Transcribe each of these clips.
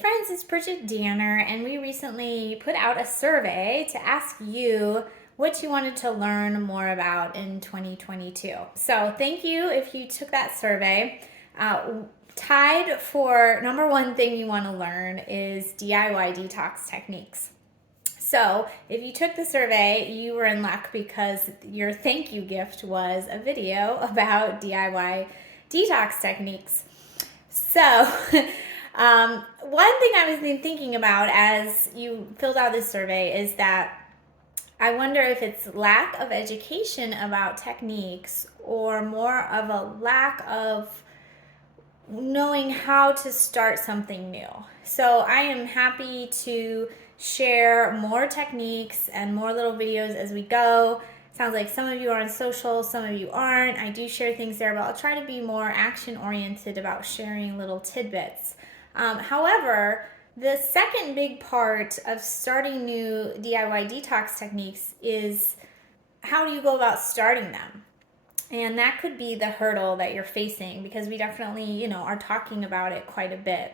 friends, it's Bridget Danner, and we recently put out a survey to ask you what you wanted to learn more about in 2022. So thank you if you took that survey. Tied for number one thing you want to learn is DIY detox techniques. So if you took the survey, you were in luck because your thank you gift was a video about DIY detox techniques. So one thing I was thinking about as you filled out this survey is that I wonder if it's lack of education about techniques or more of a lack of knowing how to start something new. So I am happy to share more techniques and more little videos as we go. Sounds like some of you are on social, some of you aren't. I do share things there, but I'll try to be more action-oriented about sharing little tidbits. However, the second big part of starting new DIY detox techniques is how do you go about starting them? And that could be the hurdle that you're facing because we definitely, are talking about it quite a bit.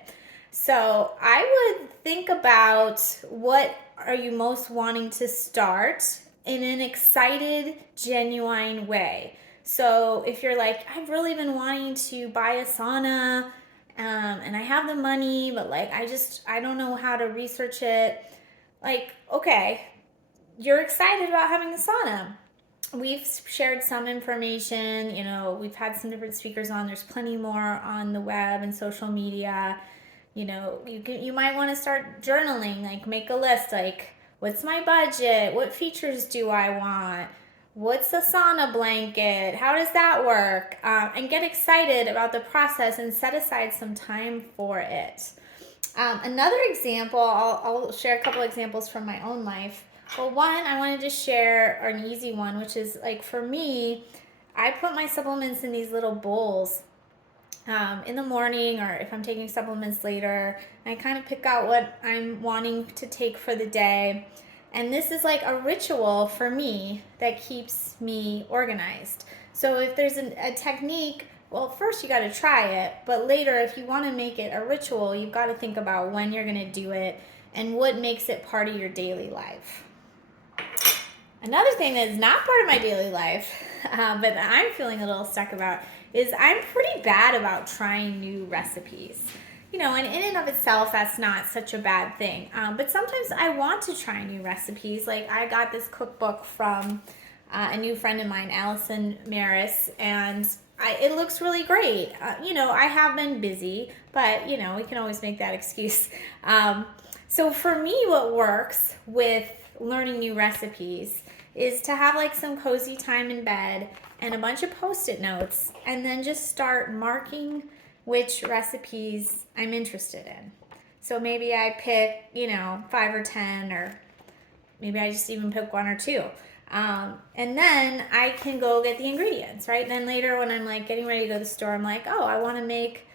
So I would think about what are you most wanting to start in an excited, genuine way. So if you're like, I've really been wanting to buy a sauna, and I have the money, but I don't know how to research it. Okay, you're excited about having a sauna. We've shared some information, we've had some different speakers on. There's plenty more on the web and social media. You might want to start journaling, make a list, what's my budget? What features do I want? What's the sauna blanket? How does that work? And get excited about the process and set aside some time for it. Another example, I'll share a couple examples from my own life. Well, one, I wanted to share an easy one, which is for me, I put my supplements in these little bowls in the morning, or if I'm taking supplements later. I kind of pick out what I'm wanting to take for the day. And this is a ritual for me that keeps me organized. So if there's a technique, well, first you got to try it, but later if you want to make it a ritual, you've got to think about when you're going to do it and what makes it part of your daily life. Another thing that is not part of my daily life, but that I'm feeling a little stuck about, is I'm pretty bad about trying new recipes. And in and of itself, that's not such a bad thing. But sometimes I want to try new recipes. I got this cookbook from a new friend of mine, Allison Maris, and it looks really great. I have been busy, but, we can always make that excuse. So for me, what works with learning new recipes is to have some cozy time in bed and a bunch of Post-it notes, and then just start marking which recipes I'm interested in. So maybe I pick, 5 or 10, or maybe I just even pick 1 or 2. And then I can go get the ingredients, right? Then later when I'm getting ready to go to the store, I'm I want to make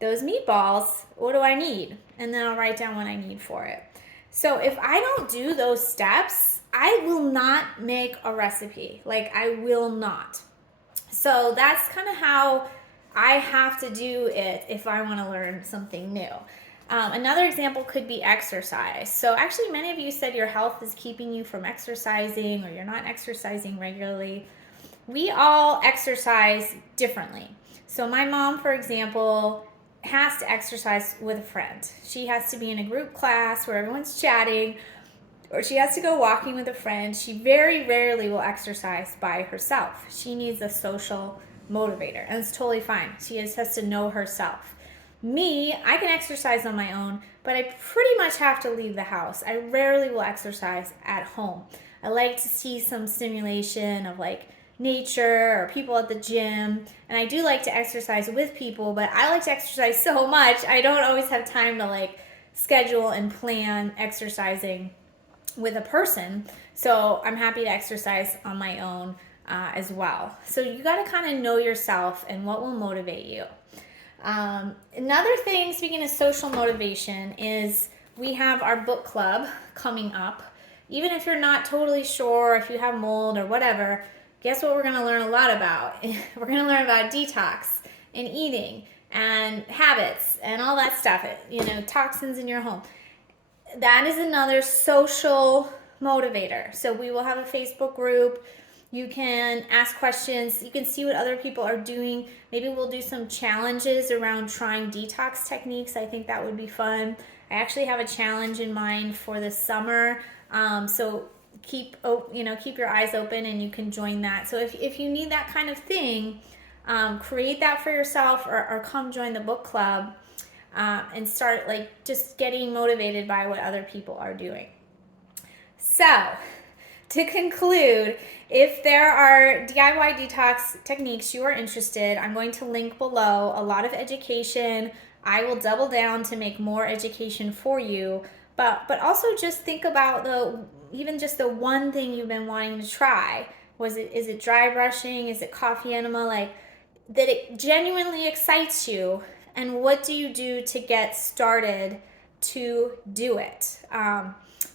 those meatballs. What do I need? And then I'll write down what I need for it. So if I don't do those steps, I will not make a recipe. I will not. So that's kind of how I have to do it if I want to learn something new. Another example could be exercise. So actually many of you said your health is keeping you from exercising, or you're not exercising regularly. We all exercise differently. So my mom, for example, has to exercise with a friend. She has to be in a group class where everyone's chatting, or she has to go walking with a friend. She very rarely will exercise by herself. She needs a social motivator, and it's totally fine. She just has to know herself. Me, I can exercise on my own, but I pretty much have to leave the house. I rarely will exercise at home. I like to see some stimulation of nature or people at the gym, and I do like to exercise with people, but I like to exercise so much I don't always have time to schedule and plan exercising with a person. So I'm happy to exercise on my own as well. So you got to kind of know yourself and what will motivate you. Another thing, speaking of social motivation, is we have our book club coming up. Even if you're not totally sure if you have mold or whatever, guess what we're going to learn a lot about? We're going to learn about detox and eating and habits and all that stuff, toxins in your home. That is another social motivator. So we will have a Facebook group. You can ask questions. You can see what other people are doing. Maybe we'll do some challenges around trying detox techniques. I think that would be fun. I actually have a challenge in mind for the summer. So keep your eyes open and you can join that. So if you need that kind of thing, create that for yourself or come join the book club and start just getting motivated by what other people are doing. So to conclude, if there are DIY detox techniques you are interested, I'm going to link below a lot of education. I will double down to make more education for you, but also just think about even just the one thing you've been wanting to try. Is it dry brushing? Is it coffee enema? That it genuinely excites you, and what do you do to get started to do it?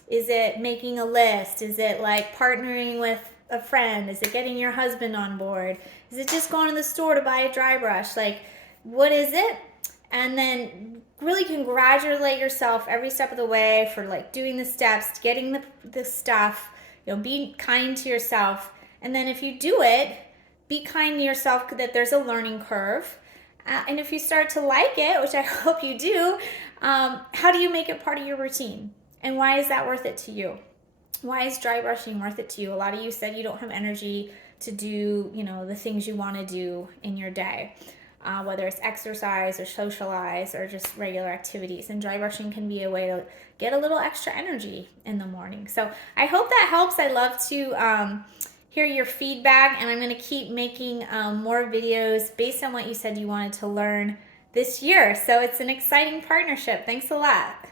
Is it making a list? Is it partnering with a friend? Is it getting your husband on board? Is it just going to the store to buy a dry brush? What is it? And then really congratulate yourself every step of the way for doing the steps, getting the stuff. Be kind to yourself. And then if you do it, be kind to yourself, that there's a learning curve. And if you start to like it, which I hope you do, how do you make it part of your routine? And why is that worth it to you? Why is dry brushing worth it to you? A lot of you said you don't have energy to do, the things you want to do in your day, whether it's exercise or socialize or just regular activities. And dry brushing can be a way to get a little extra energy in the morning. So I hope that helps. I love to hear your feedback, and I'm going to keep making more videos based on what you said you wanted to learn this year. So it's an exciting partnership. Thanks a lot.